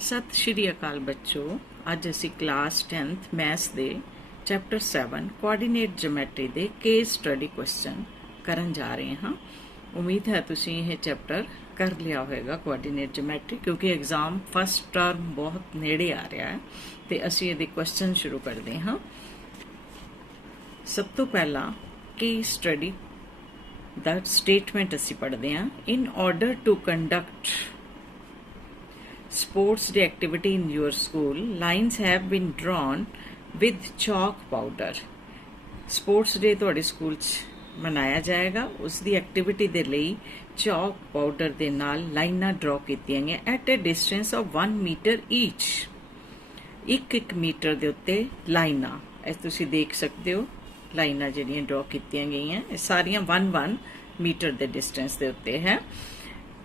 सत श्री अकाल बच्चों, अज असी क्लास 10th मैथ्स दे चैप्टर 7 कोआर्डीनेट ज्योमैट्री दे केस स्टडी क्वेश्चन करन जा रहे हाँ। उम्मीद है तुसीं यह चैप्टर कर लिया होगा कोआर्डीनेट ज्योमैट्री, क्योंकि एग्जाम फस्ट टर्म बहुत नेड़े आ रहा है तो असी ये क्वेश्चन शुरू करते हाँ। सब तो पहला केस स्टडी दा स्टेटमेंट असी पढ़ते हैं। In order to conduct sports day activity in your school, lines have been drawn with chalk powder. Sports day ਤੁਹਾਡੇ ਸਕੂਲ 'ਚ ਮਨਾਇਆ ਜਾਏਗਾ, ਉਸ ਦੀ ਐਕਟੀਵਿਟੀ ਦੇ ਲਈ chalk powder ਦੇ ਨਾਲ ਲਾਈਨਾਂ ਡਰਾ ਕੀਤੀਆਂ ਗਈਆਂ at a distance of 1 meter each. ਇੱਕ ਮੀਟਰ ਦੇ ਉੱਤੇ ਲਾਈਨਾਂ ਇਹ ਤੁਸੀਂ ਦੇਖ ਸਕਦੇ ਹੋ। ਲਾਈਨਾਂ ਜਿਹੜੀਆਂ ਡਰਾ ਕੀਤੀਆਂ ਗਈਆਂ ਇਹ ਸਾਰੀਆਂ 1 ਮੀਟਰ ਦੇ ਡਿਸਟੈਂਸ ਦੇ ਉੱਤੇ ਹੈ।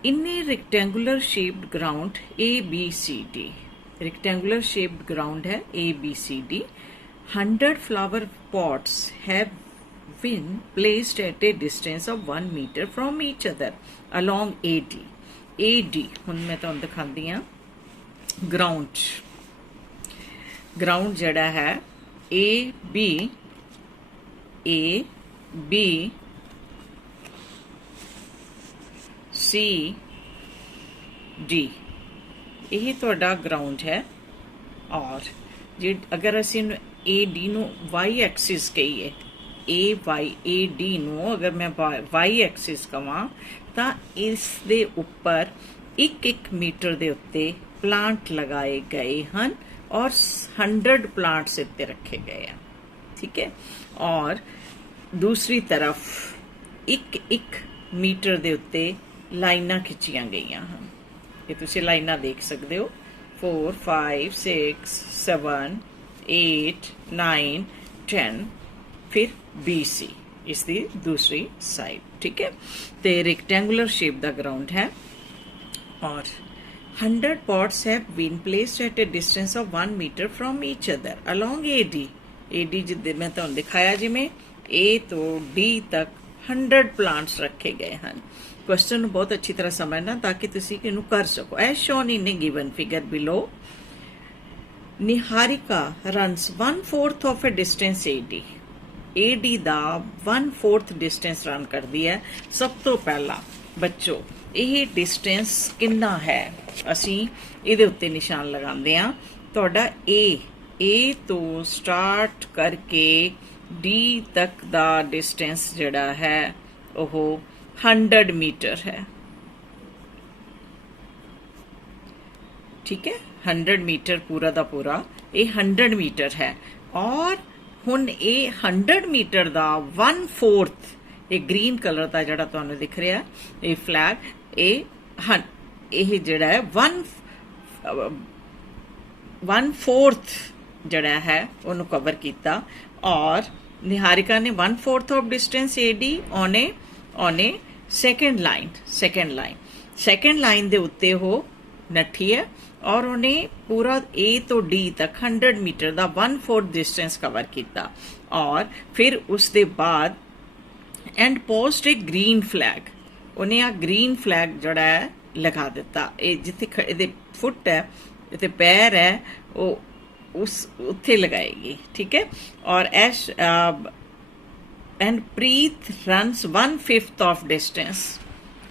In a rectangular shaped ground ABCD, rectangular shaped ground है ABCD, 100 flower pots have been placed at a distance of 1 meter from each other along AD. AD ਹੁਣ मैं ਤੁਹਾਨੂੰ ਦਿਖਾਉਂਦੀ ਹਾਂ। ground ਜਿਹੜਾ ਹੈ AB C D यही ਤੁਹਾਡਾ ग्राउंड है। और जे अगर असी ए डी नू वाई एक्सिस कहीए ए डी नू अगर मैं वाई एक्सिस कवां तां इस दे उपर एक मीटर दे उत्ते प्लांट लगाए गए हैं और 100 प्लांट्स इत्ते रखे गए हैं, ठीक है। और दूसरी तरफ एक मीटर दे उत्ते लाइनां खिंचियां गई हैं। ये तुसीं लाइनां देख सकते हो 4 5 6 7 8 9 10 फिर BC इसकी दूसरी साइड, ठीक है। तो रेक्टेंगुलर शेप का ग्राउंड है और 100 pots have been placed at a distance of 1 metre from each other along AD जिद्दे मैं तुहानूं दिखाया जिवें A तो D तक 100 प्लांट्स रखे गए हैं। क्वेश्चन बहुत अच्छी तरह समझना ताकि तुसी इनू कर सको। As shown in a given figure below, Niharika runs 1/4 of a distance AD दा 1/4 डिस्टेंस रन कर दी है। सब तो पहला बच्चों यह डिस्टेंस कितना है असी इहदे उत्ते निशान लगांदे हां। तुहाडा A तो स्टार्ट करके D तक दा डिस्टेंस जिहड़ा है ओह 100 मीटर है, ठीक है। 100 मीटर पूरा दा पूरा ये 100 मीटर है। और हुण ये 100 मीटर दा 1/4 ये ग्रीन कलर का जिहड़ा तुहानूं दिख रहा है ये फ्लैग ये जिहड़ा है 1/4 जिहड़ा है उन्होंने कवर किया। और निहारिका ने 1/4 of distance AD on a second line दे उत्ते हो नठी है और उन्हें पूरा A तो D तक 100 मीटर का 1/4 डिस्टेंस कवर किया। और फिर उसके बाद and post A green flag उन्हें आ ग्रीन फ्लैग जड़ा है लगा दिता। ये जिथे फुट है इतने पैर है वो उस उत्थे लगाएगी, ठीक है। और Ash and Preet runs 1/5 of distance.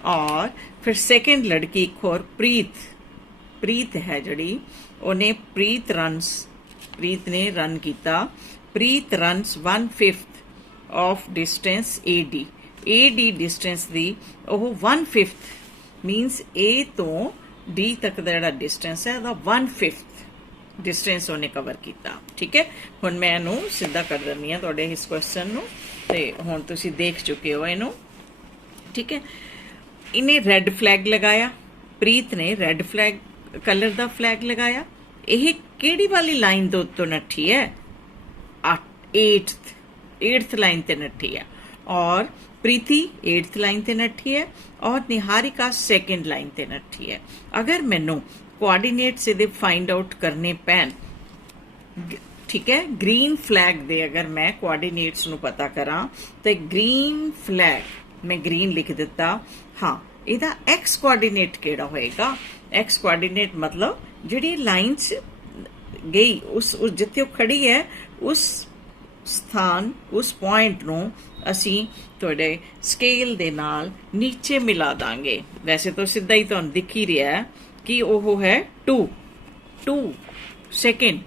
और फिर सेकेंड लड़की एक और प्रीत है जड़ी उन्हें प्रीत ने रन किया। Preet runs 1/5 of distance AD distance दी ओह 1/5 मीनस A तो D तक दा जिहड़ा डिस्टेंस है 1/5 डिस्टेंस उन्हें कवर किया, ठीक है। हुण मैं इनू सीधा कर दिंदी हां तुहाडे इस क्वेश्चन नू ते हुण तुसीं देख चुके हो इनू, ठीक है। इन्हें रेड फ्लैग लगाया, प्रीत ने रेड फ्लैग कलर का फ्लैग लगाया। यह केड़ी वाली लाइन दे उत्तों नठी है 8th लाइन ते नठी है। और प्रीति 8th लाइन ते नठी है और निहारिका 2nd लाइन ते नठी है। अगर मैनू कोआर्डीनेट्स इहदे फाइंड आउट करने पैन, ठीक है, ग्रीन फ्लैग दे अगर मैं कोआर्डीनेट्स नू पता करा तो ग्रीन फ्लैग मैं ग्रीन लिख दिता। हाँ, इहदा एक्स कोआर्डीनेट केड़ा होएगा? एक्स कोआर्डीनेट मतलब ਜਿਹੜੀ ਲਾਈਨਸ ਗਈ ਉਸ ਜਿੱਥੇ ਉਹ ਖੜੀ ਹੈ ਉਸ ਸਥਾਨ ਉਸ ਪੁਆਇੰਟ ਨੂੰ ਅਸੀਂ ਤੁਹਾਡੇ ਸਕੇਲ ਦੇ ਨਾਲ ਨੀਚੇ ਮਿਲਾ ਦਾਂਗੇ। ਵੈਸੇ ਤਾਂ ਸਿੱਧਾ ਹੀ ਤੁਹਾਨੂੰ ਦਿਖ ਹੀ ਰਿਹਾ ਹੈ ਕਿ ਉਹ ਹੈ 2 ਸੈਕਿੰਡ,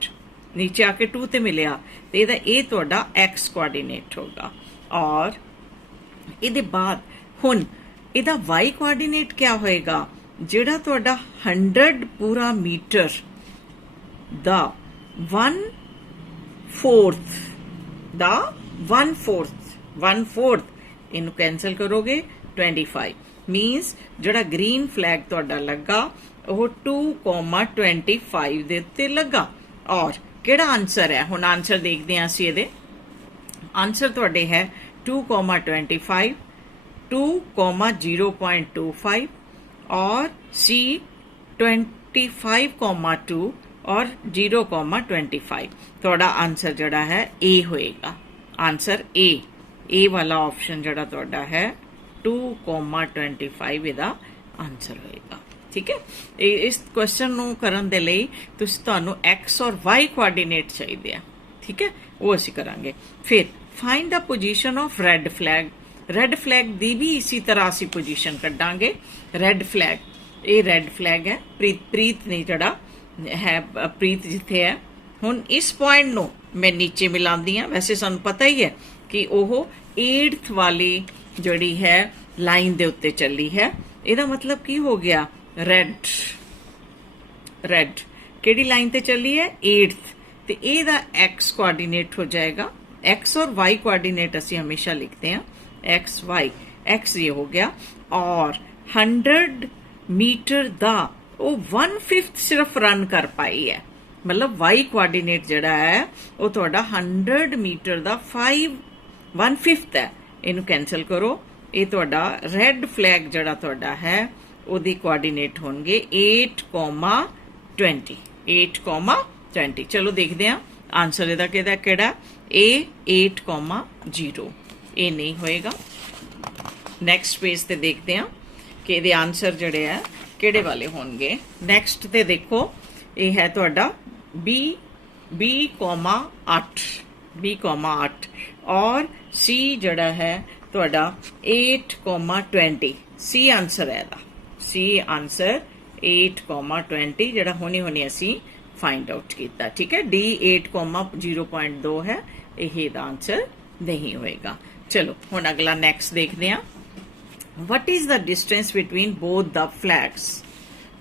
ਨੀਚੇ ਆ ਕੇ 2 ਤੇ ਮਿਲਿਆ ਤੇ ਇਹਦਾ ਇਹ ਤੁਹਾਡਾ x ਕੋਆਰਡੀਨੇਟ ਹੋਗਾ। ਔਰ ਇਹਦੇ ਬਾਅਦ ਹੁਣ ਇਹਦਾ y ਕੋਆਰਡੀਨੇਟ ਕਿਆ ਹੋਏਗਾ, ਜਿਹੜਾ ਤੁਹਾਡਾ 100 ਪੂਰਾ ਮੀਟਰ ਦਾ 1/4 ਇਹਨੂੰ ਕੈਂਸਲ ਕਰੋਗੇ 25 ਮੀਨਸ ਜਿਹੜਾ ਗ੍ਰੀਨ ਫਲੈਗ ਤੁਹਾਡਾ ਲੱਗਾ ਉਹ 2,25 ਦੇ ਉੱਤੇ ਲੱਗਾ। ਔਰ ਕਿਹੜਾ ਆਨਸਰ ਹੈ, ਹੁਣ ਆਨਸਰ ਦੇਖਦੇ ਹਾਂ ਅਸੀਂ। ਇਹਦੇ ਆਨਸਰ ਤੁਹਾਡੇ ਹੈ 2,25 2,0.25 और C 25,2 और 0,25। थोड़ा आंसर जड़ा है A होएगा। आंसर A वाला ऑप्शन जड़ा थोड़ा है 2,25 ਇਹਦਾ आंसर होएगा। ठीक है, इस क्वेश्चन ਨੂੰ ਕਰਨ ਦੇ ਲਈ ਤੁਸੀਂ ਤੁਹਾਨੂੰ x और y ਕੋਆਰਡੀਨੇਟ ਚਾਹੀਦੇ ਆ। ठीक है, वो ਅਸੀਂ ਕਰਾਂਗੇ। फिर find the position of red flag. Red flag ਦੀ ਵੀ ਇਸੇ ਤਰ੍ਹਾਂ ਅਸੀਂ ਪੋਜੀਸ਼ਨ ਕੱਢਾਂਗੇ। ਰੈੱਡ ਫਲੈਗ, ਇਹ ਰੈੱਡ ਫਲੈਗ ਹੈ, ਪ੍ਰੀਤ ਨਹੀਂ ਜਿਹੜਾ ਹੈ, ਪ੍ਰੀਤ ਜਿੱਥੇ ਹੈ। ਹੁਣ ਇਸ ਪੁਆਇੰਟ ਨੂੰ ਮੈਂ ਨੀਚੇ ਮਿਲਾਉਂਦੀ ਹਾਂ। ਵੈਸੇ ਸਾਨੂੰ ਪਤਾ ਹੀ ਹੈ ਕਿ ਉਹ 8th ਵਾਲੀ ਜਿਹੜੀ ਹੈ ਲਾਈਨ ਦੇ ਉੱਤੇ ਚੱਲੀ ਹੈ। ਇਹਦਾ ਮਤਲਬ ਕੀ ਹੋ ਗਿਆ, ਰੈੱਡ ਕਿਹੜੀ ਲਾਈਨ ਤੇ ਚੱਲੀ ਹੈ, 8th, ਤੇ ਇਹਦਾ x ਕੋਆਰਡੀਨੇਟ ਹੋ ਜਾਏਗਾ। x और y कोऑर्डिनेट ਅਸੀਂ ਹਮੇਸ਼ਾ ਲਿਖਦੇ ਹਾਂ एक्स वाई। एक्स ये हो गया और 100 मीटर दा वो 1/5 सिर्फ रन कर पाई है, मतलब वाई कोआर्डिनेट जड़ा है वो थोड़ा 100 मीटर दा 1/5 है। इनू कैंसल करो, ये थोड़ा रेड फ्लैग जड़ा थोड़ा है ओदी कोआर्डिनेट होंगे 8,20। चलो देखते हैं आंसर ਇਹਦਾ ਕਿਹੜਾ A 8,0। ਇਹ ਨਹੀਂ ਹੋਏਗਾ। ਨੈਕਸਟ ਪੇਜ ਤੇ ਦੇਖਦੇ ਹਾਂ ਕਿ ਇਹਦੇ ਆਨਸਰ ਜਿਹੜੇ ਆ ਕਿਹੜੇ ਵਾਲੇ ਹੋਣਗੇ। ਨੈਕਸਟ ਤੇ ਦੇਖੋ, ਇਹ ਹੈ ਤੁਹਾਡਾ B,8 ਔਰ C ਜਿਹੜਾ ਹੈ ਤੁਹਾਡਾ 8,20। C ਆਨਸਰ ਹੈ ਇਹਦਾ, C ਆਨਸਰ 8,20 ਜਿਹੜਾ ਹੁਣੇ ਅਸੀਂ फाइंड आउट किया। ठीक है, D 8,0.2 है, यही आंसर नहीं होएगा। चलो हुण अगला नेक्स्ट देखते हैं। What is the distance between both the flags.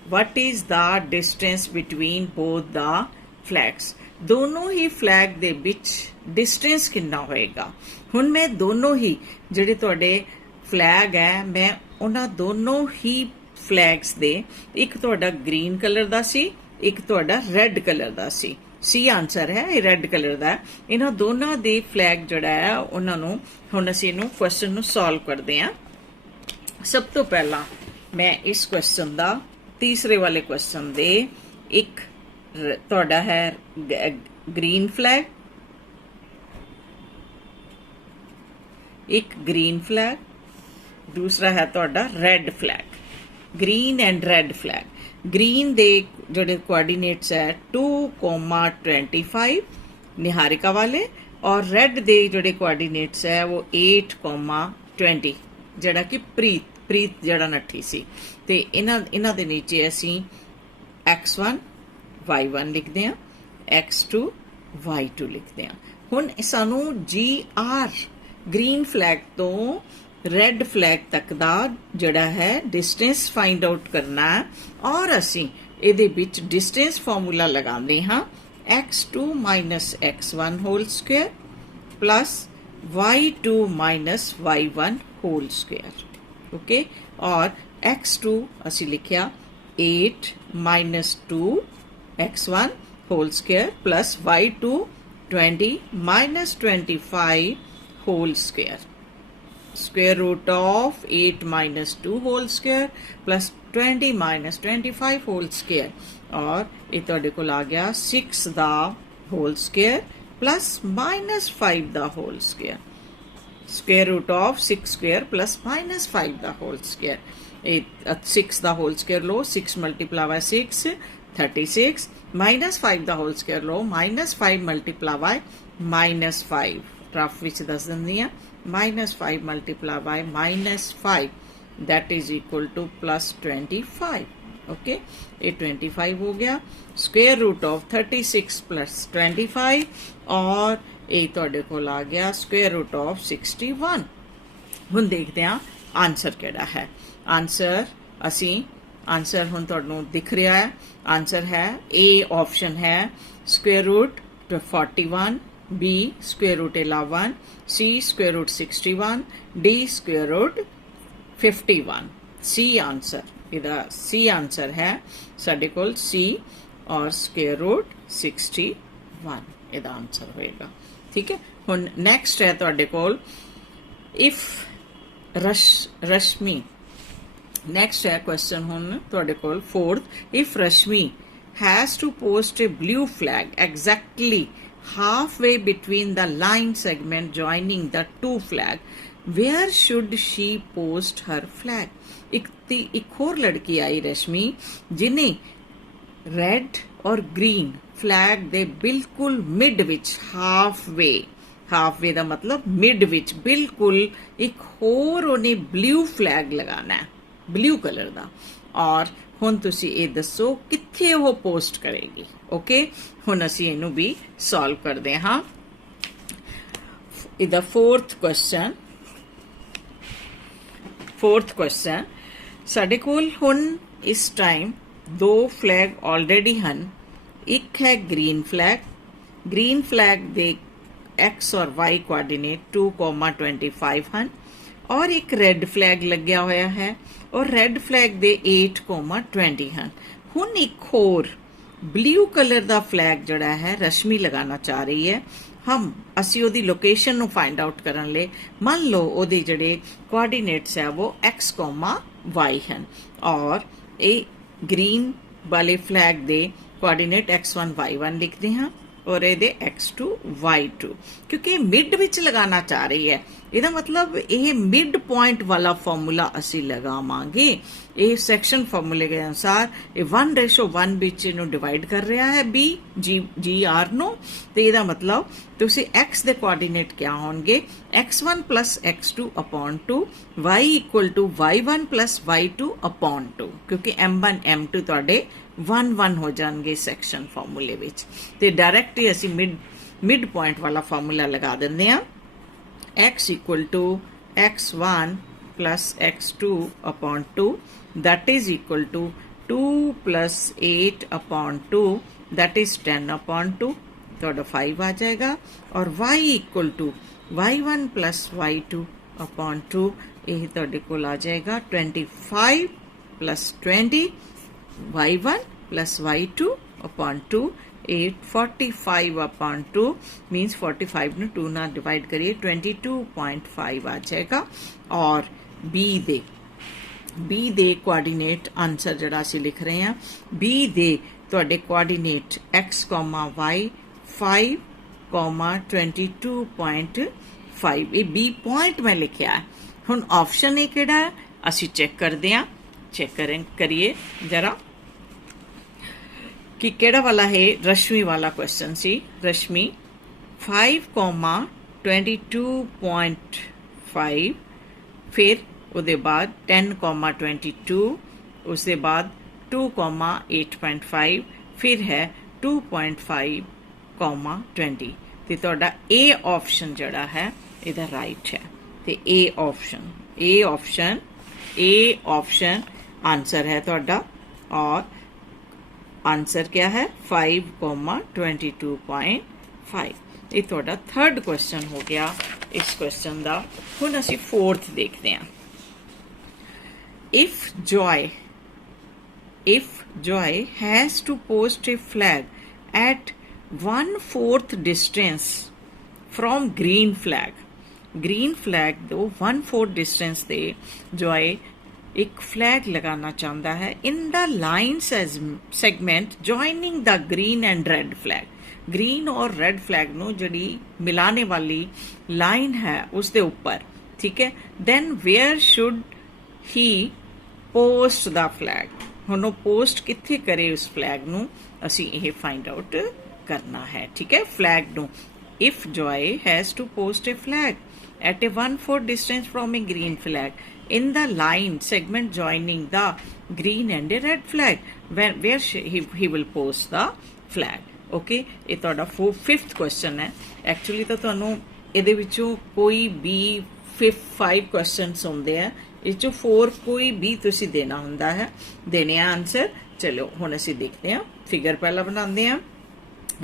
What is the distance between both the flags. दोनों ही फ्लैग दे विच डिस्टेंस कितना होएगा। हुण मैं दोनों ही जिहड़े तुहाडे फ्लैग है मैं उन्हां दोनों ही फ्लैग्स दे एक तुहाडा ग्रीन कलर दा सी, एक तुहाडा रेड कलर दा सी। सी आंसर है, ये रेड कलर दा। इन्हां दोनों दे फ्लैग जड़ा है उन्हां नूं हुण असीं इहनूं क्वेश्चन नूं सॉल्व करदे हां। सब तो पहला मैं इस क्वेश्चन दा तीसरे वाले क्वेश्चन दे एक तुहाडा है ग्रीन फ्लैग, एक ग्रीन फ्लैग, दूसरा है तुहाडा red flag. Green and red flag. Green दे जोड़े कोआर्डिनेट्स है 2,25 निहारिका वाले, और रेड दे जोड़े कोआर्डिनेट्स है वो 8,20 जड़ा कि प्रीत जड़ा नट्ठी सी। ते इन्हां दे नीचे असीं x1 y1 लिखते हैं, x2 y2 लिखते हैं। हुण सानू GR ग्रीन फ्लैग तो रेड फ्लैग तक दा जड़ा है डिस्टेंस फाइंड आउट करना है, और असी इहदे विच डिस्टेंस फॉर्मूला लगांदे हां x2 minus x1 whole square plus y2 minus y1 whole square. Okay, और x2 असी लिखिया 8 minus 2 x1 whole square plus y2 20 minus 25 whole square. Square root of 8 minus 2 whole square plus 20 minus 25 whole square, और ये तुहाडे कोल आ गया 6 दा whole square plus minus 5 दा whole square. Square root of 6 square plus minus 5 दा whole square. 6 दा whole square लो, 6 multiply by 6 36 minus 5 ਦਾ ਹੋਲ ਸਕੁਆਇਰ ਲਓ minus 5 multiply by minus 5 rough ਵਿੱਚ ਦੱਸ ਦਿੰਦੀ ਆ minus 5 multiply by minus 5 that is equal to plus 25 okay ये 25 हो गया स्क्वेयर रूट ऑफ 36 प्लस 25 और ये तुहाडे कोल आ गया स्क्वेयर रूट ऑफ 61 हुण देखते हैं आंसर केड़ा है आंसर असी आंसर हुण तुहानूं दिख रहा है आंसर है ए ऑप्शन है square root 41 B square root 11 C square root 61 D square root 51 C answer इहदा सी आंसर है साडे कोल सी और स्क्वेयर रूट 61 इहदा आंसर होएगा ठीक है हुण नैक्सट है तुहाडे कोल इफ रश्मि नैक्सट है क्वेश्चन हुण तुहाडे कोल fourth if Rashmi has to post a blue flag exactly halfway between the line segment joining the two flag where should she post her flag एक और लड़की आई रश्मि जिन्हें रेड और ग्रीन फ्लैग दे बिल्कुल मिड विच हाफ वे दा मतलब मिड विच बिल्कुल एक होर उन्हें ब्लू फ्लैग लगाना है ब्लू कलर दा और हुण तुसी ये दसो कित्थे वो पोस्ट करेगी ओके हुण असी इनू भी सॉल्व करते हाँ इहदा फोर्थ क्वेश्चन साडे कोल हुण इस टाइम दो फ्लैग ऑलरेडी हन एक है ग्रीन फ्लैग दे एक्स और वाई कोआर्डिनेट 2,25 हन और एक रेड फ्लैग लग्या होया है और रेड फ्लैग दे 8,20 हन हुण एक होर ब्लू कलर दा फ्लैग जड़ा है रश्मि लगाना चाह रही है हम असी ओदी लोकेशन नु फाइंड आउट करन ले मान लो ओदे जड़े कोआर्डिनेट्स है वो x, y हन और ए ग्रीन वाले फ्लैग दे कोआर्डिनेट x1 y1 लिखते हैं और ये x2 y2 क्योंकि मिड विच लगाना चाह रही है ਇਹਦਾ मतलब ये मिड पॉइंट वाला फॉर्मूला असी लगावांगे ये सैक्शन फॉर्मूले के अनुसार ये 1:1 विच इनू डिवाइड कर रहा है बी जी आर नो तो ਇਹਦਾ मतलब तुसी x दे कोऑर्डिनेट क्या होंगे x1 plus x2 upon 2 y equal to y1 plus y2 upon 2 क्योंकि m1 m2 तुहाडे 1 हो जाएंगे सैक्शन फॉर्मूले विच ते डायरेक्ट ही असी मिड पॉइंट वाला फॉर्मूला लगा देंगे हैं x equal to x1 plus x2 upon 2 that is equal to 2 plus 8 upon 2 that is 10 upon 2 तो 5 आ जाएगा और y equal to y1 plus y2 upon 2 यही तो को आ जाएगा 25 plus 20 y1 plus y2 upon 2 845 upon 2 means 45 ने 2 ना डिवाइड करिए 22.5 आ जाएगा और बी दे कोऑर्डिनेट आंसर जड़ा सी लिख रहे हैं बी दे तुहाडे कोऑर्डिनेट x, y 5,22.5 ये बी पॉइंट मैं लिखा है हुण ऑप्शन ये किहड़ा है असी चेक करते हैं चेक करिए जरा कि केड़ा वाला है रश्मि वाला क्वेश्चन सी रश्मि 5,22.5 फिर उसके बाद 10,22 उसके बाद 2,8.5 फिर है 2.5,20 ते तुहाडा ए ऑप्शन जड़ा है इधर राइट है ते ए ऑप्शन आंसर है तुहाडा और आंसर क्या है 5,22.5 ये थोड़ा थर्ड क्वेश्चन हो गया इस क्वेश्चन का हुण असी फोर्थ देखते हैं if Joy has to post a flag at 1/4 distance from green flag दो 1/4 डिस्टेंस से जॉय एक फ्लैग लगाना चाहता है in the line segment joining the green and red flag green और रेड फ्लैग नो जड़ी मिलाने वाली लाइन है उसके ऊपर ठीक है then where should he post the flag ਹੁਣ ਉਹ ਪੋਸਟ ਕਿੱਥੇ ਕਰੇ ਉਸ ਫਲੈਗ ਨੂੰ, ਅਸੀਂ ਇਹ ਫਾਈਂਡ ਆਊਟ ਕਰਨਾ ਹੈ। ਠੀਕ ਹੈ, ਫਲੈਗ ਨੂੰ if Joy has to post a flag at a 1/4 distance from a green flag in the line segment joining the green and a red flag, where he will post the flag। okay, ਇਹ ਤੁਹਾਡਾ 5th question ਹੈ। Actually ਤਾਂ ਤੁਹਾਨੂੰ ਇਹਦੇ ਵਿੱਚੋਂ ਕੋਈ ਵੀ 5 questions ਹੁੰਦੇ ਆ, ਇਹ ਚੋਂ 4 ਕੋਈ ਵੀ ਤੁਸੀਂ ਦੇਣਾ ਹੁੰਦਾ ਹੈ, ਦੇਣੇ ਆ ਆਨਸਰ। ਚਲੋ ਹੁਣ ਅਸੀਂ ਦੇਖਦੇ ਹਾਂ, ਫਿਗਰ ਪਹਿਲਾਂ ਬਣਾਉਂਦੇ ਹਾਂ।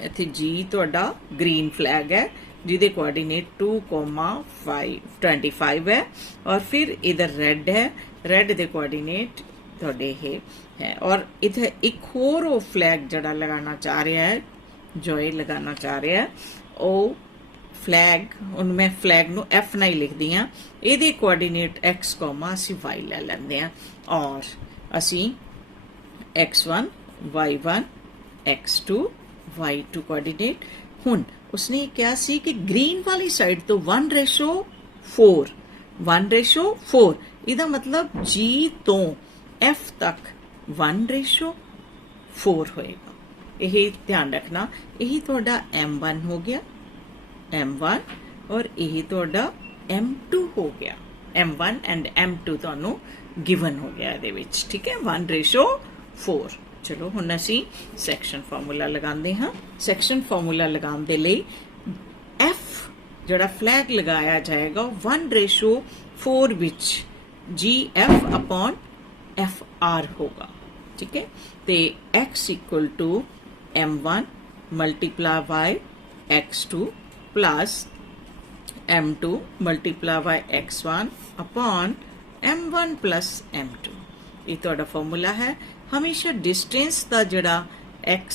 ਇੱਥੇ ਜੀ ਤੁਹਾਡਾ ਗ੍ਰੀਨ ਫਲੈਗ ਹੈ ਜਿਹਦੇ ਕੋਆਰਡੀਨੇਟ 2,25 ਹੈ, ਔਰ ਫਿਰ ਇਧਰ ਰੈੱਡ ਹੈ, ਰੈੱਡ ਦੇ ਕੋਆਰਡੀਨੇਟ ਤੁਹਾਡੇ ਇਹ ਹੈ, ਔਰ ਇੱਥੇ ਇੱਕ ਹੋਰ ਉਹ ਫਲੈਗ ਜਿਹੜਾ ਲਗਾਉਣਾ ਚਾਹ ਰਿਹਾ ਹੈ, ਜੋਏ ਲਗਾਉਣਾ ਚਾਹ ਰਿਹਾ ਹੈ, ਉਹ ਫਲੈਗ, ਹੁਣ ਮੈਂ ਫਲੈਗ ਨੂੰ F ਨਾਲ ਹੀ ਲਿਖਦੀ ਹਾਂ, ਇਹਦੇ ਕੋਆਰਡੀਨੇਟ x, ਅਸੀਂ y ਲੈ ਲੈਂਦੇ ਹਾਂ, ਔਰ ਅਸੀਂ x1 y1 x2 y2 coordinate. ਹੁਣ ਉਸਨੇ ਕਿਹਾ ਸੀ ਕਿ ਗ੍ਰੀਨ ਵਾਲੀ ਸਾਈਡ ਤੋਂ 1:4, 1:4, ਇਹਦਾ ਮਤਲਬ G ਤੋਂ F ਤੱਕ 1:4 ਹੋਏਗਾ। ਇਹ ਧਿਆਨ ਰੱਖਣਾ, ਇਹੀ ਤੁਹਾਡਾ M1 ਹੋ ਗਿਆ, M1, ਔਰ ਇਹ ਤੁਹਾਡਾ M2 ਹੋ ਗਿਆ। M1 ਐਂਡ M2 ਤੁਹਾਨੂੰ ਗਿਵਨ ਹੋ ਗਿਆ ਇਹਦੇ ਵਿੱਚ। ਠੀਕ ਹੈ, 1:4। ਚਲੋ ਹੁਣ ਅਸੀਂ ਸੈਕਸ਼ਨ ਫਾਰਮੂਲਾ ਲਗਾਉਂਦੇ ਹਾਂ। ਸੈਕਸ਼ਨ ਫਾਰਮੂਲਾ ਲਗਾਉਣ ਦੇ ਲਈ F ਜਿਹੜਾ ਫਲੈਗ ਲਗਾਇਆ ਜਾਏਗਾ 1:4 ਵਿੱਚ GF upon FR ਹੋਗਾ। ਠੀਕ ਹੈ, ਤੇ X equal to M1 multiply by X2 plus M2 multiply by X1 upon M1 plus M2। ਇਹ ਤੁਹਾਡਾ ਫਾਰਮੂਲਾ ਹੈ। ਹਮੇਸ਼ਾ ਡਿਸਟੈਂਸ ਦਾ ਜਿਹੜਾ x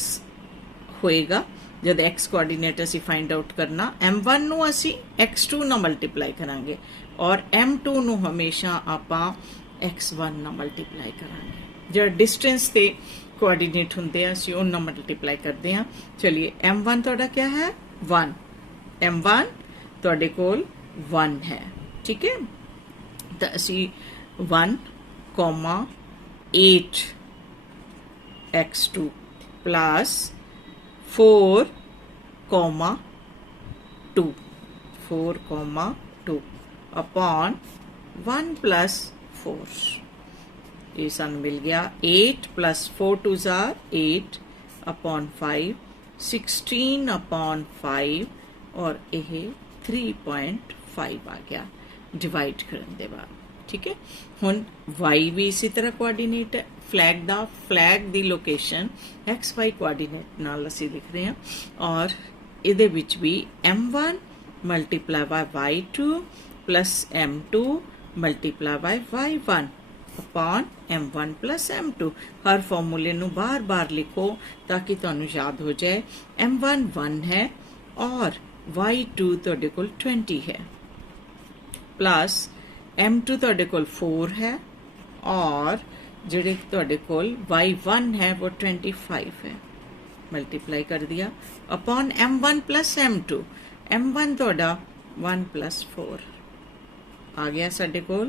ਹੋਏਗਾ, ਜਦ x ਕੋਆਰਡੀਨੇਟ ਅਸੀਂ ਫਾਈਂਡ ਆਊਟ ਕਰਨਾ, M1 ਨੂੰ ਅਸੀਂ x2 ਨਾਲ ਮਲਟੀਪਲਾਈ ਕਰਾਂਗੇ, ਔਰ M2 ਨੂੰ ਹਮੇਸ਼ਾ ਆਪਾਂ x1 ਨਾਲ ਮਲਟੀਪਲਾਈ ਕਰਾਂਗੇ। ਜਿਹੜਾ ਡਿਸਟੈਂਸ ਤੇ ਕੋਆਰਡੀਨੇਟ ਹੁੰਦੇ ਆ ਅਸੀਂ ਉਹਨਾਂ ਮਲਟੀਪਲਾਈ ਕਰਦੇ ਹਾਂ। ਚਲਿਏ, M1 ਤੁਹਾਡਾ ਕੀ ਹੈ? 1। M1 ਤੁਹਾਡੇ ਕੋਲ 1 ਹੈ। ਠੀਕ ਹੈ, ਤਾਂ ਅਸੀਂ 1,8 x2 plus 4,2 upon 1 plus 4। ये ਸਾਨੂੰ ਮਿਲ ਗਿਆ 8 plus 4 2s are 8 upon 5, 16 upon 5, और ਇਹ 3.5 ਆ ਗਿਆ डिवाइड ਕਰਨ ਦੇ ਬਾਅਦ। ठीक है, ਹੁਣ y भी इसी तरह कोआर्डिनेट है फ्लैग दा, फ्लैग दी लोकेशन x y कोआर्डिनेट नाल असी लिख रहे हैं, और इहदे विच भी m1 multiply by y2 plus m2 multiply by y1 upon m1 plus m2। हर फॉर्मूले नू बार बार लिखो ताकि तुहानू याद हो जाए। m1 1 है और y2 तुहाडे कोल 20 है, प्लस M2 ਤੁਹਾਡੇ ਕੋਲ 4 है, और ਜਿਹੜੇ ਤੁਹਾਡੇ ਕੋਲ y1 है वो 25 है, मल्टीप्लाई कर दिया upon m1 plus m2। m1 ਤੁਹਾਡਾ 1 प्लस 4 आ गया ਸਾਡੇ ਕੋਲ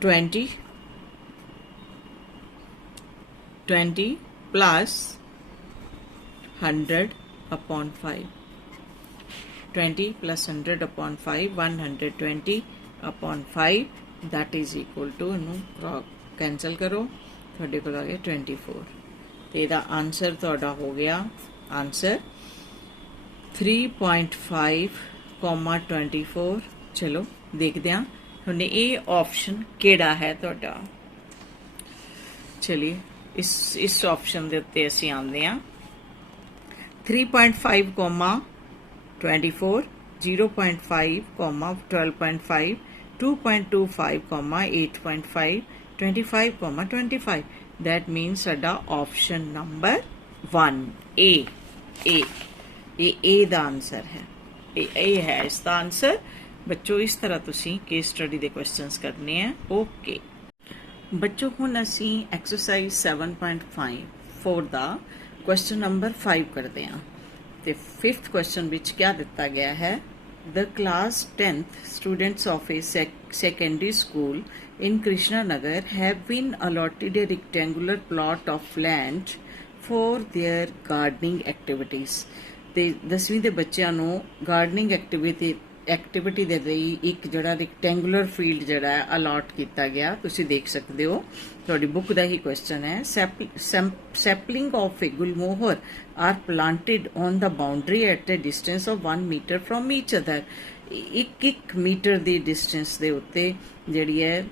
20 plus 100 upon 5, 20 plus 100 upon 5, 120 upon 5, that is equal to, cancel करो, थोड़े को आ गया 24। तो यदा आंसर थोड़ा हो गया आंसर 3.5, चलो देखते हैं हमने ये ऑप्शन केड़ा है थोड़ा। चलिए इस ऑप्शन के उत्ते असीं आंदे हां 3.5, 24, 0.5, 12.5, 2.25, 8.5, 25, 25। That means साडा ऑप्शन नंबर 1 ए दा आंसर है। ए है इसका आंसर। बच्चों इस तरह तुसी केस स्टडी दे क्वेश्चंस करने हैं। ओके बच्चों, हुण असी एक्सरसाइज 7.5 दा क्वेश्चन नंबर 5 करते हैं। तो 5th क्वेश्चन विच क्या दिता गया है, The class 10th students of a secondary school in Krishnanagar have been allotted a rectangular plot of land for their gardening activities. ਤੇ 10ਵੀਂ ਦੇ ਬੱਚਿਆਂ ਨੂੰ ਗਾਰਡਨਿੰਗ ਐਕਟੀਵਿਟੀ ਦੇ ਲਈ ਇੱਕ ਜਿਹੜਾ ਰੈਕਟੈਂਗੂਲਰ ਫੀਲਡ ਜਿਹੜਾ ਹੈ ਅਲਾਟ ਕੀਤਾ ਗਿਆ, ਤੁਸੀਂ ਦੇਖ ਸਕਦੇ ਹੋ, ਤੁਹਾਡੀ ਬੁੱਕ ਦਾ ਹੀ ਕੁਐਸਚਨ ਹੈ। Sapling of a gulmohar are planted on the boundary at a distance of 1 metre from each other. ਇੱਕ ਮੀਟਰ ਦੀ ਡਿਸਟੈਂਸ ਦੇ ਉੱਤੇ ਜਿਹੜੀ ਹੈ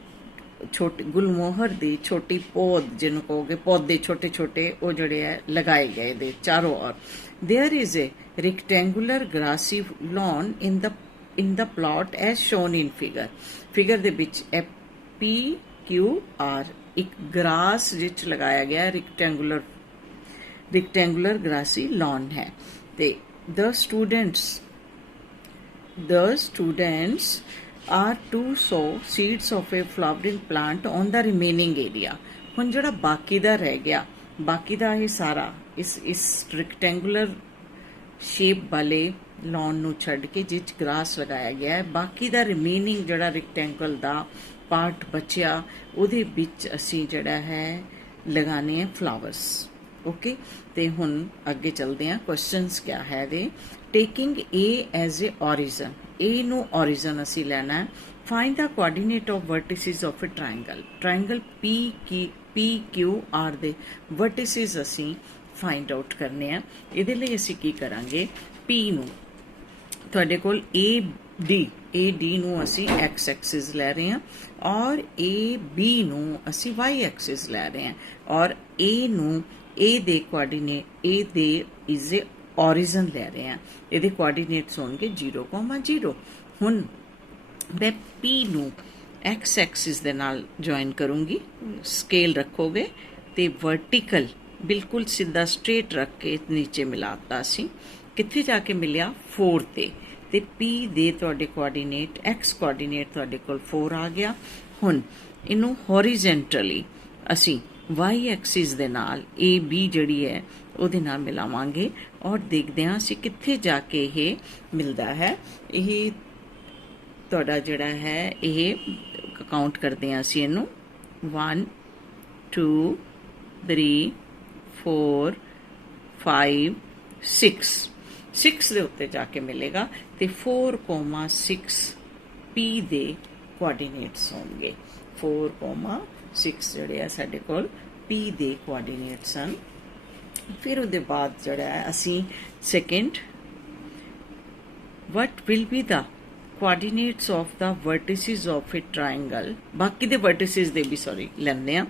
ਛੋਟੀ ਗੁਲਮੋਹਰ ਦੀ ਛੋਟੀ ਪੌਦ, ਜਿਹਨੂੰ ਕਹੋਗੇ ਪੌਦੇ ਛੋਟੇ ਛੋਟੇ, ਉਹ ਜਿਹੜੇ ਹੈ ਲਗਾਏ ਗਏ ਦੇ ਚਾਰੋਂ ਔਰ। There is a rectangular grassy lawn in the plot as shown in figure ਦੇ ਵਿੱਚ PQR ਇੱਕ ਗ੍ਰਾਸ ਵਿੱਚ ਲਗਾਇਆ ਗਿਆ rectangular grassy lawn ਹੈ। ਤੇ the students are to sow seeds of a flowering plant on the remaining area। ਹੁਣ ਜਿਹੜਾ ਬਾਕੀ ਦਾ ਰਹਿ ਗਿਆ, ਬਾਕੀ ਦਾ ਇਹ ਸਾਰਾ ਇਸ ਰੈਕਟੈਂਗੂਲਰ ਸ਼ੇਪ ਵਾਲੇ ਲੌਨ ਨੂੰ ਛੱਡ ਕੇ ਜਿਸ ਗ੍ਰਾਸ ਲਗਾਇਆ ਗਿਆ ਹੈ, ਬਾਕੀ ਦਾ ਰਿਮੇਨਿੰਗ ਜਿਹੜਾ ਰੈਕਟੈਂਗਲ ਦਾ ਪਾਰਟ ਬਚਿਆ, ਉਹਦੇ ਵਿੱਚ ਅਸੀਂ ਜਿਹੜਾ ਹੈ ਲਗਾਣੇ ਹੈ ਫਲਾਵਰਸ। ਓਕੇ, ਤੇ ਹੁਣ ਅੱਗੇ ਚੱਲਦੇ ਹਾਂ। ਕੁਐਸਚਨਸ ਕਿਆ ਹੈ ਇਹਦੇ? Taking A as a origin, A ਨੂੰ ਔਰੀਜਨ ਅਸੀਂ ਲੈਣਾ ਹੈ। Find the coordinate of vertices of a triangle PQR ਦੇ ਵਰਟਿਸਿਸ ਅਸੀਂ ਫਾਈਂਡ ਆਊਟ ਕਰਨੇ ਆ। ਇਹਦੇ ਲਈ ਅਸੀਂ ਕੀ ਕਰਾਂਗੇ? P ਨੂੰ ਤੁਹਾਡੇ ਕੋਲ AD ਨੂੰ ਅਸੀਂ x ਐਕਸਿਸ ਲੈ ਰਹੇ ਹਾਂ, ਔਰ AB ਨੂੰ ਅਸੀਂ y ਐਕਸਿਸ ਲੈ ਰਹੇ ਹਾਂ, ਔਰ A ਨੂੰ A ਦੇ ਕੋਆਰਡੀਨੇਟ A ਦੇ ਇਜ਼ ਏ ਔਰੀਜਨ ਲੈ ਰਹੇ ਹਾਂ। ਇਹਦੇ ਕੋਆਰਡੀਨੇਟਸ ਹੋਣਗੇ 0,0। ਹੁਣ ਮੈਂ P ਨੂੰ x ਐਕਸਿਸ ਦੇ ਨਾਲ ਜੁਆਇਨ ਕਰੂੰਗੀ। ਸਕੇਲ ਰੱਖੋਗੇ ਤੇ ਵਰਟੀਕਲ ਬਿਲਕੁਲ ਸਿੱਧਾ ਸਟ੍ਰੇਟ ਰੱਖ ਕੇ ਨੀਚੇ ਮਿਲਾਤਾ ਅਸੀਂ। ਕਿੱਥੇ ਜਾ ਕੇ ਮਿਲਿਆ? 4 ਤੇ P ਦੇ ਤੁਹਾਡੇ ਕੋਆਰਡੀਨੇਟ x ਕੋਆਰਡੀਨੇਟ ਤੁਹਾਡੇ ਕੋਲ 4 ਆ ਗਿਆ। ਹੁਣ ਇਹਨੂੰ ਹੌਰੀਜ਼ੈਂਟਲੀ ਅਸੀਂ y ਐਕਸਿਸ ਦੇ ਨਾਲ AB ਜਿਹੜੀ ਹੈ ਉਹਦੇ ਨਾਲ ਮਿਲਾਵਾਂਗੇ, ਔਰ ਦੇਖਦੇ ਹਾਂ ਅਸੀਂ ਕਿੱਥੇ ਜਾ ਕੇ ਇਹ ਮਿਲਦਾ ਹੈ। ਇਹ ਤੁਹਾਡਾ ਜਿਹੜਾ ਹੈ ਇਹ ਕਾਊਂਟ ਕਰਦੇ ਹਾਂ ਅਸੀਂ ਇਹਨੂੰ 1 2 3 4 5 6 ਦੇ ਉੱਤੇ ਜਾ ਕੇ ਮਿਲੇਗਾ, ਤੇ 4,6 P ਦੇ ਕੋਆਰਡੀਨੇਟਸ ਹੋਣਗੇ। 4,6 ਜਿਹੜੇ ਆ ਸਾਡੇ ਕੋਲ P ਦੇ ਕੋਆਰਡੀਨੇਟਸ ਹਨ। ਫਿਰ ਉਹਦੇ ਬਾਅਦ ਜਿਹੜਾ ਹੈ ਅਸੀਂ second, what will be the coordinates of the vertices of a triangle, ਬਾਕੀ ਦੇ vertices ਦੇ ਵੀ ਲੈਂਦੇ ਆ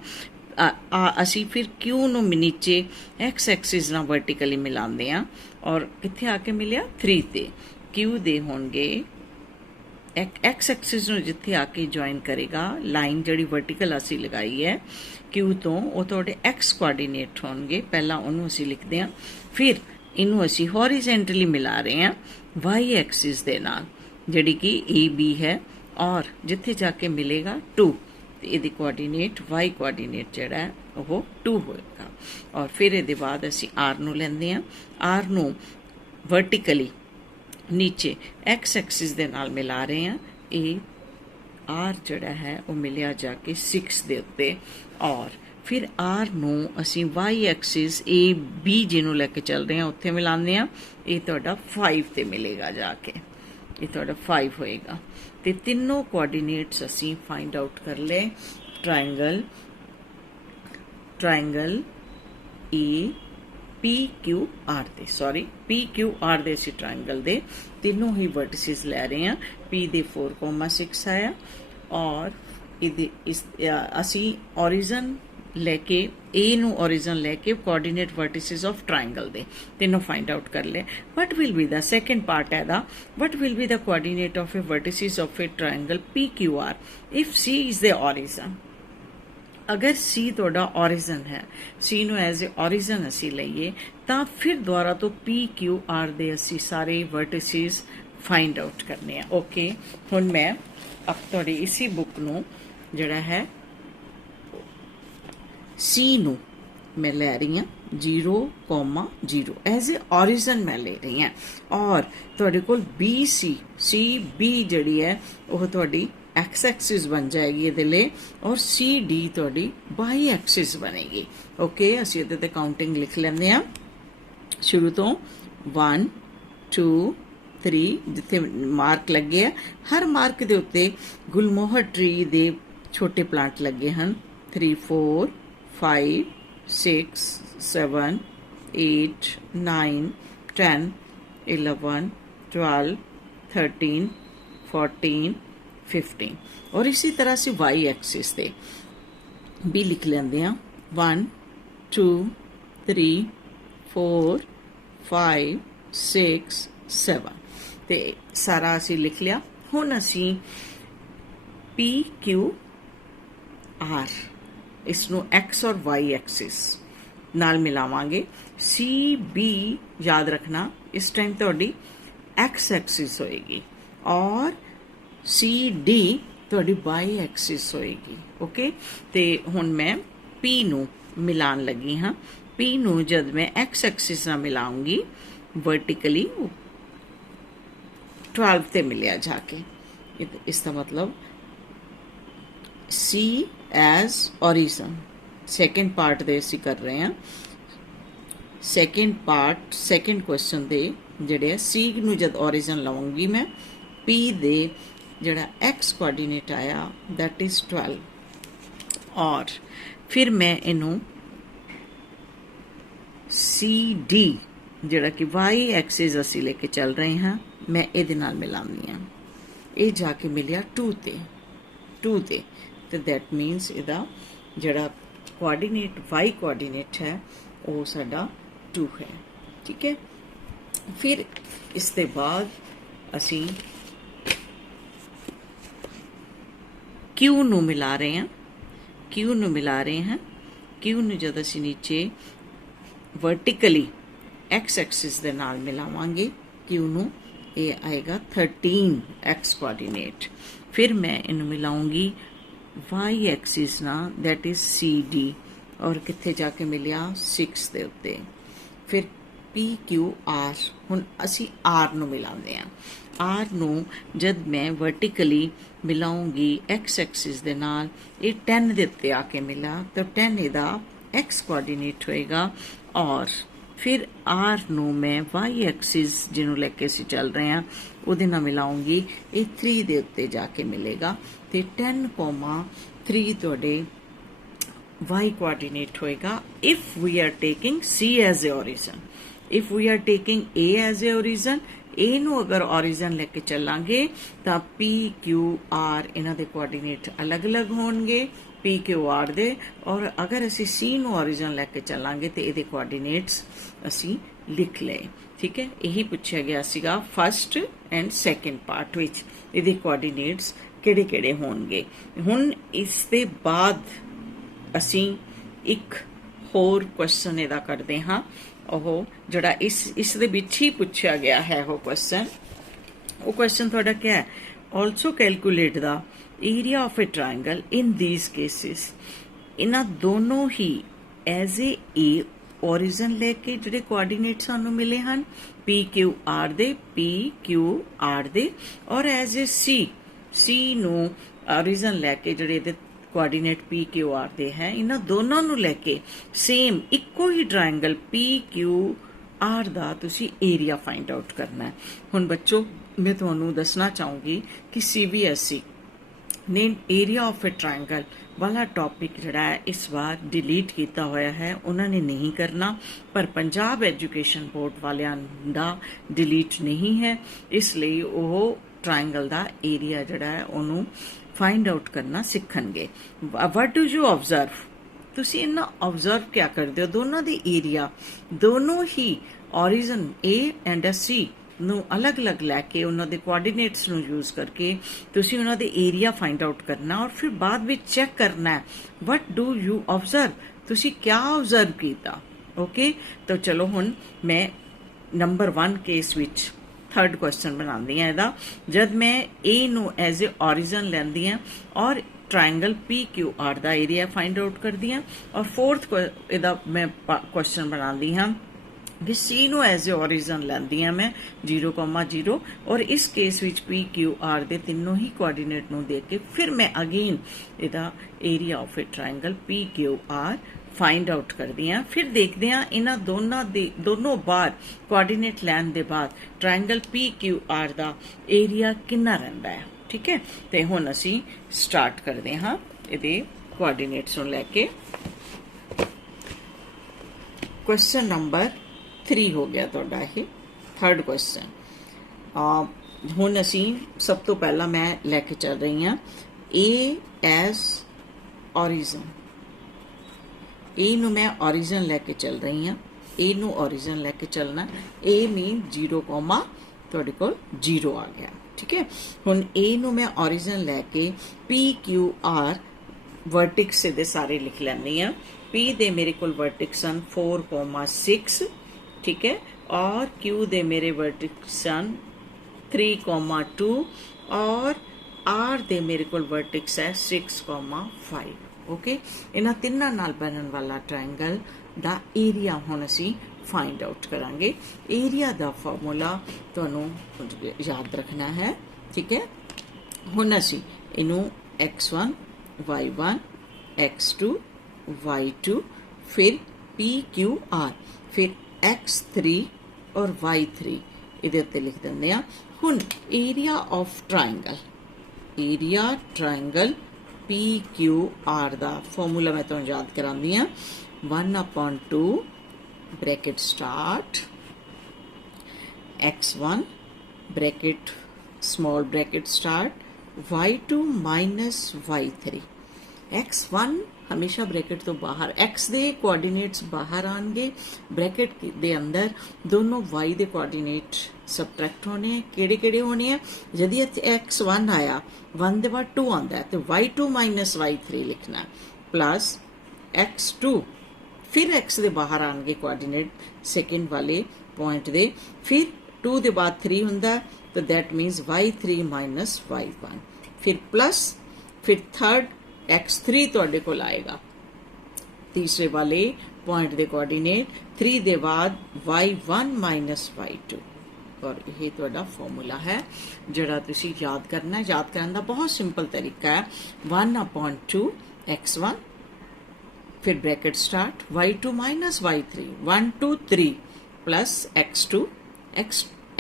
ਅਸੀਂ। ਫਿਰ Q ਨੂੰ ਨੀਚੇ x ਐਕਸਿਸ ਨਾਲ ਵਰਟੀਕਲੀ ਮਿਲਾਉਂਦੇ ਆ, ਔਰ ਕਿੱਥੇ ਆ ਕੇ ਮਿਲਿਆ 3 ਤੇ। Q ਦੇ ਹੋਣਗੇ x ਐਕਸਿਸ ਨੂੰ ਜਿੱਥੇ ਆ ਕੇ ਜੁਆਇਨ ਕਰੇਗਾ ਲਾਈਨ ਜਿਹੜੀ ਵਰਟੀਕਲ ਅਸੀਂ ਲਗਾਈ ਹੈ Q ਤੋਂ, ਉਹ ਤੁਹਾਡੇ x ਕੋਆਰਡੀਨੇਟ ਹੋਣਗੇ। ਪਹਿਲਾਂ ਉਹਨੂੰ ਅਸੀਂ ਲਿਖਦੇ ਹਾਂ, ਫਿਰ ਇਹਨੂੰ ਅਸੀਂ ਹੌਰੀਜ਼ੈਂਟਲੀ ਮਿਲਾ ਰਹੇ ਹਾਂ y ਐਕਸਿਸ ਦੇ ਨਾਲ, ਜਿਹੜੀ ਕਿ AB ਹੈ, ਔਰ ਜਿੱਥੇ ਜਾ ਕੇ ਮਿਲੇਗਾ 2 ਤੇ ਇਹਦੀ ਕੋਆਰਡੀਨੇਟ y ਕੋਆਰਡੀਨੇਟ ਜਿਹੜਾ ਹੈ ਉਹ 2 ਹੋਏਗਾ। ਔਰ ਫਿਰ ਇਹਦੇ ਬਾਅਦ ਅਸੀਂ R ਨੂੰ ਲੈਂਦੇ ਹਾਂ। R ਨੂੰ ਵਰਟੀਕਲੀ ਨੀਚੇ x ਐਕਸਿਸ ਦੇ ਨਾਲ ਮਿਲਾ ਰਹੇ ਹਾਂ। ਇਹ R ਜਿਹੜਾ ਹੈ ਉਹ ਮਿਲਿਆ ਜਾ ਕੇ 6 ਦੇ ਉੱਤੇ, ਔਰ ਫਿਰ R ਨੂੰ ਅਸੀਂ y ਐਕਸਿਸ AB ਜਿਹਨੂੰ ਲੈ ਕੇ ਚੱਲ ਰਹੇ ਹਾਂ ਉੱਥੇ ਮਿਲਾਉਂਦੇ ਹਾਂ। ਇਹ ਤੁਹਾਡਾ 5 ਤੇ ਮਿਲੇਗਾ ਜਾ ਕੇ, ਇਹ ਤੁਹਾਡਾ 5 ਹੋਏਗਾ। ਤੇ ਤਿੰਨੋਂ ਕੋਆਰਡੀਨੇਟਸ ਅਸੀਂ ਫਾਈਂਡ ਆਊਟ ਕਰ ਲਏ ਟ੍ਰਾਇੰਗਲ PQR ਦੇ ਅਸੀਂ ਟ੍ਰਾਇੰਗਲ ਦੇ ਤਿੰਨੋਂ ਹੀ ਵਰਟਿਸਿਸ ਲੈ ਰਹੇ ਹਾਂ। P ਦੇ 4,6 ਆਇਆ, ਔਰ ਇਹਦੇ ਅਸੀਂ ਔਰੀਜਨ ਲੈ ਕੇ A ਨੂੰ ਔਰੀਜਨ ਲੈ ਕੇ ਕੋਆਰਡੀਨੇਟ ਵਰਟਿਸਿਸ ਆਫ ਟ੍ਰਾਇੰਗਲ ਦੇ ਤਿੰਨੋਂ ਫਾਈਂਡ ਆਊਟ ਕਰ ਲਏ। What will be the second part ਹੈ ਦਾ, what will be the coordinate of a vertices of a triangle PQR if C is the origin. ਅਗਰ C ਤੁਹਾਡਾ ਔਰੀਜਨ ਹੈ, C ਨੂੰ ਐਜ਼ ਏ ਔਰੀਜਨ ਅਸੀਂ ਲਈਏ, ਤਾਂ ਫਿਰ ਦੁਬਾਰਾ ਤੋਂ PQR ਦੇ ਅਸੀਂ ਸਾਰੇ ਵਰਟਿਸਿਸ ਫਾਈਂਡ ਆਊਟ ਕਰਨੇ ਆ। ਓਕੇ, ਹੁਣ ਮੈਂ ਤੁਹਾਡੀ ਇਸੀ ਬੁੱਕ ਨੂੰ ਜਿਹੜਾ ਹੈ C ਨੂੰ मैं लै रही हाँ 0,0 एज ए ऑरिजन मैं ले रही हाँ। और तुहाडे कोल सी बी जिहड़ी है वह तुहाडी एक्स एक्सिस बन जाएगी ये लिए, और सी डी तुहाडी वाई एक्सिस बनेगी। ओके, असीं इहदे ते काउंटिंग लिख लैंदे हाँ शुरू तो 1 2 3 जिथे मार्क लगे है, हर मार्क के उत्ते गुलमोहर ट्री दे छोटे प्लांट लगे हैं 3 4 5 6 7 8 9 10 11 12 13 14 15। और इसी तरह से वाई एक्सिस से भी लिख लेंगे हैं 1 2 3 4 5 6 7 ते सारा असी लिख लिया। हुण असी पी क्यू आर इसनों एक्स और वाई एक्सिस नाल मिलावांगे। सी बी याद रखना इस टाइम तुहाडी एक्स एक्सिस होएगी और सी डी तुहाडी वाई एक्सिस होएगी। ओके, ते हुण मैं पी नूं मिलान लगी हाँ। पी नूं जद मैं एक्स एक्सिस नाल मिलाऊंगी वर्टिकली 12 ते मिलिया जाके, इसका मतलब सी एज ऑरिजन सैकेंड पार्ट दे असीं कर रहे हैं। सैकेंड पार्ट सैकेंड क्वेश्चन दे जिहड़े है सी नूं जद ऑरिजन लवांगी मैं, पी दे जिहड़ा एक्स कोआर्डीनेट आया दैट इज 12, और फिर मैं इनू सी डी जिहड़ा कि वाई एक्सिस असीं लेके चल रहे हैं मैं इहदे नाल मिलानी हाँ। ये जाके मिलिया 2 ते तो दैट मीनस इहदा जिहड़ा कोआर्डीनेट वाई कोआर्डीनेट है वो साडा 2 है। ठीक है, फिर इसके बाद असी क्यू नू मिला रहे हैं। क्यू नू मिला रहे हैं। क्यू नू जद असी नीचे वर्टिकली एक्स एक्सिस दे नाल मिलावांगे क्यू नू, ये आएगा 13 एक्स कोआर्डीनेट। फिर मैं इन मिलाऊंगी वाई एक्सिस ना दैट इज सी डी, और कित्थे जाके मिलिया 6 दे उत्ते। फिर पी क्यू आर, हुण असी आर नू मिलाते हैं। आर नू जद मैं वर्टिकली मिलाऊंगी एक्स एक्सिस दे नाल, ये 10 दे उत्ते आके मिला तो 10 इहदा एक्स कोआर्डीनेट होएगा। और फिर आर नू मैं वाई एक्सिस जिन्हों लैके असी चल रहे हैं उहदे नाल मिलाऊंगी, ये 3 दे उत्ते जाके मिलेगा तो 10,3 तुहाडे वाई कोआर्डीनेट होएगा if we are taking C as a origin. If we are taking A as a origin, A नू अगर ऑरिजन लेके चलांगे तो पी क्यू आर इन्हां दे कोआर्डीनेट अलग अलग होणगे पी क्यू आर दे, और अगर असी सी नू ऑरिजन लैके चलांगे तो ये कोआर्डीनेट्स असी लिख ले। ठीक है, यही पूछा गया सीगा first and second part which ये कोआर्डीनेट्स किहड़े किहड़े होणगे। हुण इस दे बाद असी एक होर क्वेश्चन इहदा करते हाँ, ओह जिहड़ा इस दे विच ही पूछा गया है वो क्वेश्चन तुहाडा क्या है, also calculate the area of A triangle in these cases. इन्हां दोनों ही एज ए ओरिजन लेके जिहड़े कोआर्डीनेट सानू मिले हैं पी क्यू आर दे, और एज ए सी नू ओरिजन लैके जिहड़े कोआर्डीनेट पी क्यू आर दे हैं, इन्हां दोनों नू लैके सेम इक्को ही ट्राइंगल पी क्यू आर दा तुसी एरिया फाइंड आउट करना है। हुण बच्चों मैं तुहानू दसना चाहूँगी कि CBSE ने एरिया ऑफ ए ट्राइंगल वाला टॉपिक जिहड़ा है इस बार डिलीट किया होया है, उन्होंने नहीं करना, पर पंजाब एजुकेशन बोर्ड वालियां दा डिलीट नहीं है, इसलिए वो ट्राइंगल दा एरिया जिहड़ा है उन्हों फाइंड आउट करना सीखणगे। वट डू यू ऑब्जर्व, तुसी इन्ना ऑब्जर्व क्या करते हो, दोनों दी एरिया दोनों ही ऑरिजन ए एंड सी ਨੂੰ अलग-अलग लैके उन्होंने कोआर्डीनेट्स ਨੂੰ यूज करके ਤੁਸੀਂ ਉਹਨਾਂ ਦੇ ਏਰੀਆ फाइंड आउट करना और फिर बाद ਵਿੱਚ चेक करना है वट डू यू ऑब्जर्व, ਤੁਸੀਂ क्या ऑब्जर्व किया। ओके, तो चलो हुण मैं नंबर 1 केस ਵਿੱਚ थर्ड क्वेश्चन बनाती हाँ। ਇਹਦਾ जब मैं ए ਨੂੰ एज ए ऑरिजन लैंदी हाँ और ट्रायंगल पी क्यू आर का एरिया फाइंड आउट करती हाँ और फोर्थ ਇਹਦਾ मैं क्वेश्चन बनाती हाँ भी सी नू एज ए ओरिजन लैंदी हाँ मैं 0,0 और इस केस विच पी क्यू आर दे तीनों ही कोआर्डीनेट नू देख के फिर मैं अगेन ਇਹਦਾ area of A triangle P Q are find out करदी हाँ फिर देखते हैं इन्हां दोनों बार कोआर्डीनेट लैन दे बाद ट्रायंगल पी क्यू आर का एरिया कितना रहिंदा है। ठीक है, तो हुण असीं स्टार्ट करते हाँ इहदे कोआर्डीनेट्स नूं लैके। क्वेश्चन नंबर 3 हो गया तुहाडा ये थर्ड क्वेश्चन। हुण असीं सब तो पहला मैं लैके चल रही हाँ ए एज ओरिजन, ए नू मैं ओरिजन लैके चल रही हाँ, ए नू ओरिजन लैके चलना, ए मीन 0, तुहाडे कोल 0 आ गया। ठीक है, हुण ए नू मैं ओरिजन लैके पी क्यू आर वर्टिक्स दे सारे लिख लैंदी हाँ। पी दे मेरे कोल वर्टिक्स सन 4,6, ठीक है, और क्यू दे मेरे वर्टिक्स सन 3,2 और आर दे मेरे कोल वर्टिक्स है 6,5। ओके, इन्हां तिन्नां नाल बनन वाला ट्रायंगल दा एरिया हुण असीं फाइंड आउट करांगे। एरिया दा फार्मूला तुहानूं याद रखना है। ठीक है, हुण असीं इनू x1 y1 x2 y2 फिर पी क्यू आर फिर x3 और y3 इहदे उत्ते लिख दिंदे आ। हुण area of triangle, area triangle P Q are दा फॉर्मूला मैं तुहानूं याद करांदी हाँ। 1/2 bracket start x1 bracket small bracket start y2 minus y3। x1 हमेशा ब्रैकेट तो बाहर, x दे कोआर्डीनेट्स बाहर आएंगे, ब्रैकेट दे अंदर दोनों y दे कोआर्डीनेट सबट्रैक्ट होने हैं। केड़े केड़े होने हैं? यदि x1 आया 1 दे बाद 2 आता है तो y2 माइनस y3 लिखना है प्लस x2, फिर x दे बाहर आएंगे कोआर्डीनेट सेकेंड वाले पॉइंट दे, फिर 2 दे बाद 3 हुंदा है तो that means y3 minus y1, फिर प्लस फिर थर्ड x3 तुहाडे कोल आएगा तीसरे वाले पॉइंट दे कोआर्डीनेट, 3 दे बाद y1 माइनस y2 और यह तुहाडा फॉर्मूला है जिहड़ा तुसीं याद करना है। याद करने का बहुत सिंपल तरीका है 1/2 x1 फिर bracket start y2 minus y3 1 2 3 plus x2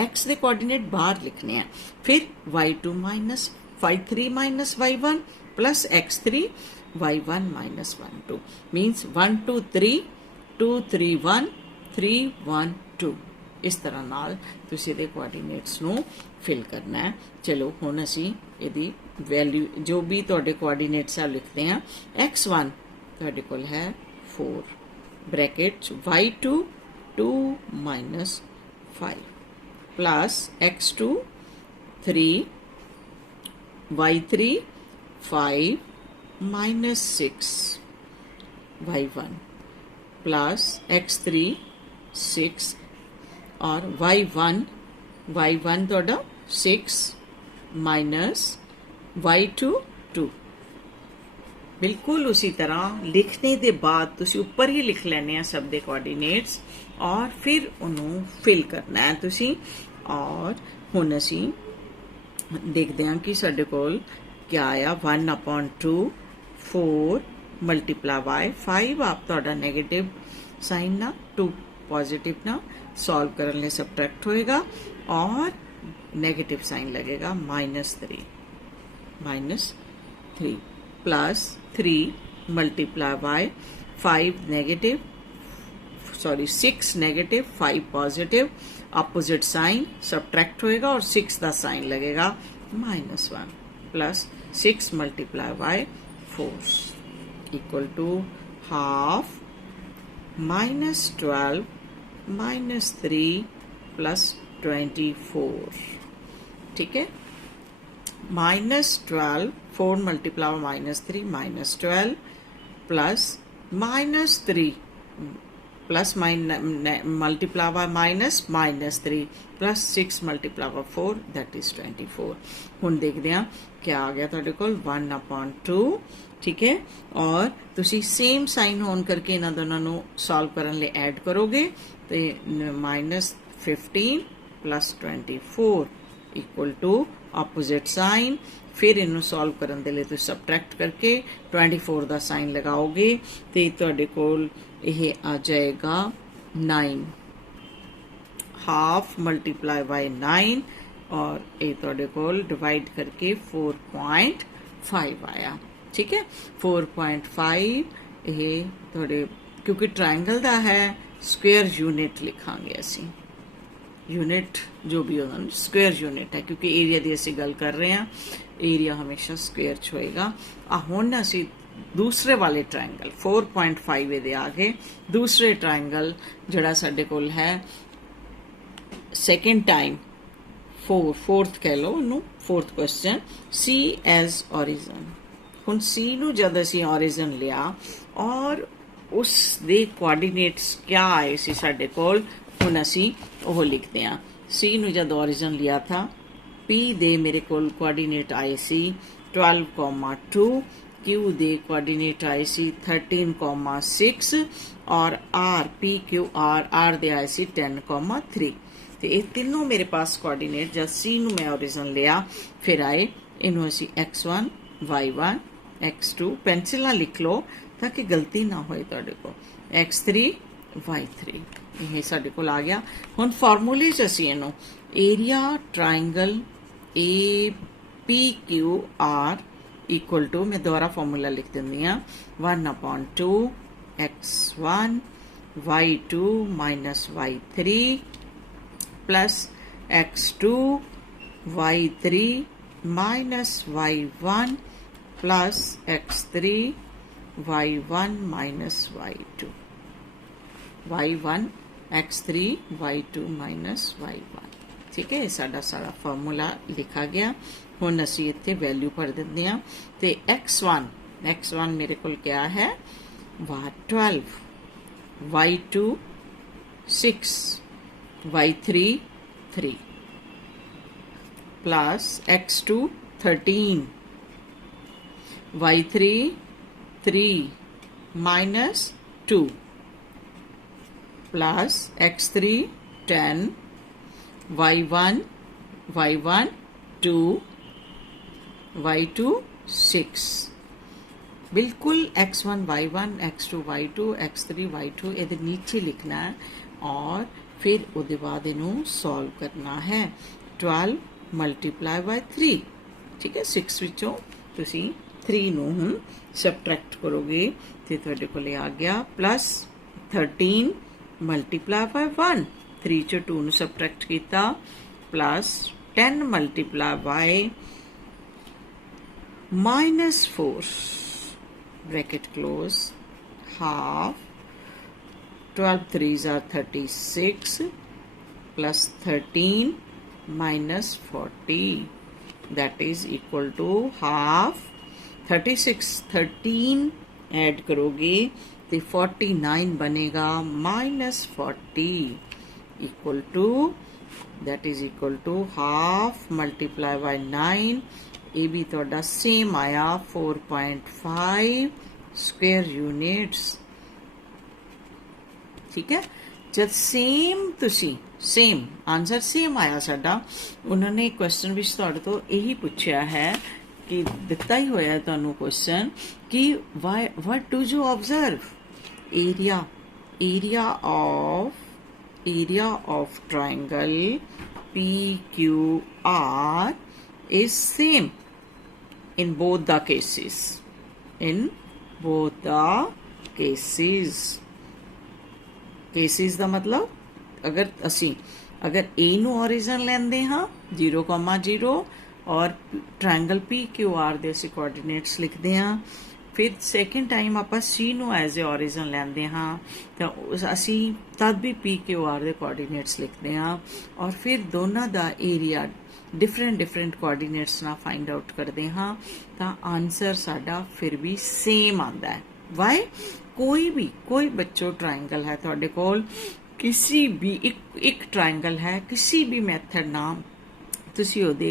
x they coordinate बाहर लिखने हैं, फिर y2 minus y3 minus y1 plus x3 y1 minus 1 2 means 1 2 3 2 3 1 3 1 2। इस तरह नाल तुसीं इहदे कोआर्डीनेट्स नूं फिल करना है। चलो हुण असीं इहदी वैल्यू जो भी तुहाडे कोआर्डीनेट्स है लिखते हैं। x1 तुहाडे कोल है 4 bracket y2 2 minus 5 plus x2 3 y3 5 minus 6 y1 plus x3 6 और y1 थोड़ा 6 माइनस y2 2। बिल्कुल उसी तरह लिखने के बाद तुसी ऊपर ही लिख लेने सब दे कोऑर्डिनेट्स और फिर उन्होंने फिल करना है तुसी। और हुण असी देखते हैं कि साडे कोल क्या आया 1/2 4 मल्टीप्लाई बाय 5 आप तुहाडा नेगेटिव साइन ना 2 पॉजिटिव ना सॉल्व करने लिए सबट्रैक्ट होएगा और नेगेटिव साइन लगेगा -3 plus 3 multiply by 5 negative 6 negative 5 positive opposite sign subtract होएगा और 6 का साइन लगेगा -1 plus 6 multiply by 4 equal to half -12 -3 plus 24। ठीक है, -12 4 multiply -3 -12 plus -3 plus multiply by minus minus 3 plus 6 multiply by 4 that is 24। ਹੁਣ ਦੇਖਦੇ ਹਾਂ क्या आ गया ਤੁਹਾਡੇ ਕੋਲ 1/2 ठीक है। और ਤੁਸੀਂ सेम साइन होन करके इन्हां दोनों ਨੂੰ सॉल्व करन ਲਈ ऐड करोगे तो -15 plus 24 equal to opposite sign. फिर इनू सॉल्व करन दे लिए तुसीं सबट्रैक्ट करके 24 का साइन लगाओगे तो तुहाडे कोल यह आ जाएगा 9 हाफ मल्टीप्लाई बाय 9 और ये तुहाडे कोल डिवाइड करके 4.5 आया। ठीक है 4.5 ये तुहाडे क्योंकि ट्रायंगल का है स्क्वेयर यूनिट लिखांगे असी यूनिट जो भी होगा स्क्वेयर यूनिट है क्योंकि एरिया की असी गल कर रहे हैं एरिया हमेशा स्क्वेयर च होएगा। हुण असी दूसरे वाले ट्रायंगल 4.5 ये आ गए दूसरे ट्रायंगल जड़ा साडे कोल है सेकेंड टाइम फोर्थ कह लो उन्होंने फोर्थ क्वेश्चन सी एज ओरिजन। हुण सी नू जद असी ओरिजन लिया और उस दे कोआर्डीनेट्स क्या आए सी साडे कोल हुण असी ओह लिखते हैं सी नू जद ओरिजन लिया था पी दे मेरे कोल कोआर्डीनेट आए सी 12,2 क्यू दे कोआर्डीनेट आए सी 13,6 और आर पी क्यू आर दे आए सी 10,3। तो ये तीनों मेरे पास कोआर्डीनेट जब सी नू मैं ओरिजन लिया फिर आए इनू असी x1 y1 x2 पेंसिल लिख लो ताकि गलती ना होए तुहाडे को x3 y3 ये साडे कोल आ गया। हुण फार्मूले च असी इनू area triangle A P Q R equal to मैं दोबारा फार्मूला लिख दिंदी हाँ 1/2 x1 y2 minus y3 plus x2 y3 minus y1 plus x3 y1 minus y2 y1 x3 y2 minus y1। ठीक है साडा सारा फार्मूला लिखा गया। हुण असी इत्थे वैल्यू भर दिंदे हां ते x1 मेरे कोल क्या है 12 y2 6 y3 3 plus x2 13 y3 3 minus 2 plus x3 10 y1 2 y2 6 बिल्कुल x1 y1 x2 y2 x3 y2 ये नीचे लिखना है और फिर उसके बाद इनू सॉल्व करना है 12 मल्टीप्लाई बाय 3। ठीक है 6 विचों तुसी 3 नू हुण सबट्रैक्ट करोगे तो तुहाडे कोल आ गया प्लस 13 मल्टीप्लाई बाय 1 3 चो 2 नू सबट्रैक्ट किया plus 10 multiply by -4 bracket close half 12 3s are 36 plus 13 minus 40 that is equal to half। 36 13 add करोगे तो 49 बनेगा -40 equal to that is equal to half multiply by 9 ये भी थोड़ा सेम आया 4.5 स्क्वेयर यूनिट्स। ठीक है जब सेम तुसी सेम आंसर सेम आया साडा उन्होंने क्वेश्चन विच तुहाडे तो यही पूछा है कि दिता ही होया तुहानू क्वेश्चन कि what do you observe area of triangle PQR is same in both the cases cases का मतलब अगर ए नू ओरिजन लेंदे हाँ 0,0 और ट्रायंगल PQR दे असी कोआर्डीनेट्स लिखते हाँ फिर सैकेंड टाइम आप सी नू एज ए ओरिजन लेंदे हाँ तो असी तद भी PQR दे कोआर्डीनेट्स लिखते हाँ और फिर दोनों का एरिया डिफरेंट कोआर्डीनेट्स ना फाइंड आउट करते हाँ तो आंसर साडा फिर भी सेम आता है। ਵਾਈ कोई बच्चों ट्रायंगल है तुहाडे कोल, किसी भी एक ट्रायंगल है, किसी भी मैथड नाल तुसी ओहदे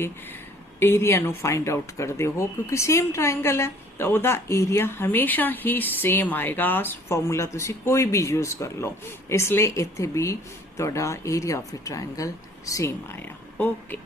एरिया नू फाइंड आउट करते हो, क्योंकि सेम ट्रायंगल है तो ਉਹਦਾ एरिया हमेशा ही सेम आएगा। फॉर्मूला तुसी कोई भी यूज कर लो, इसलिए इत्थे भी ਤੁਹਾਡਾ area of A triangle same आया। ओके।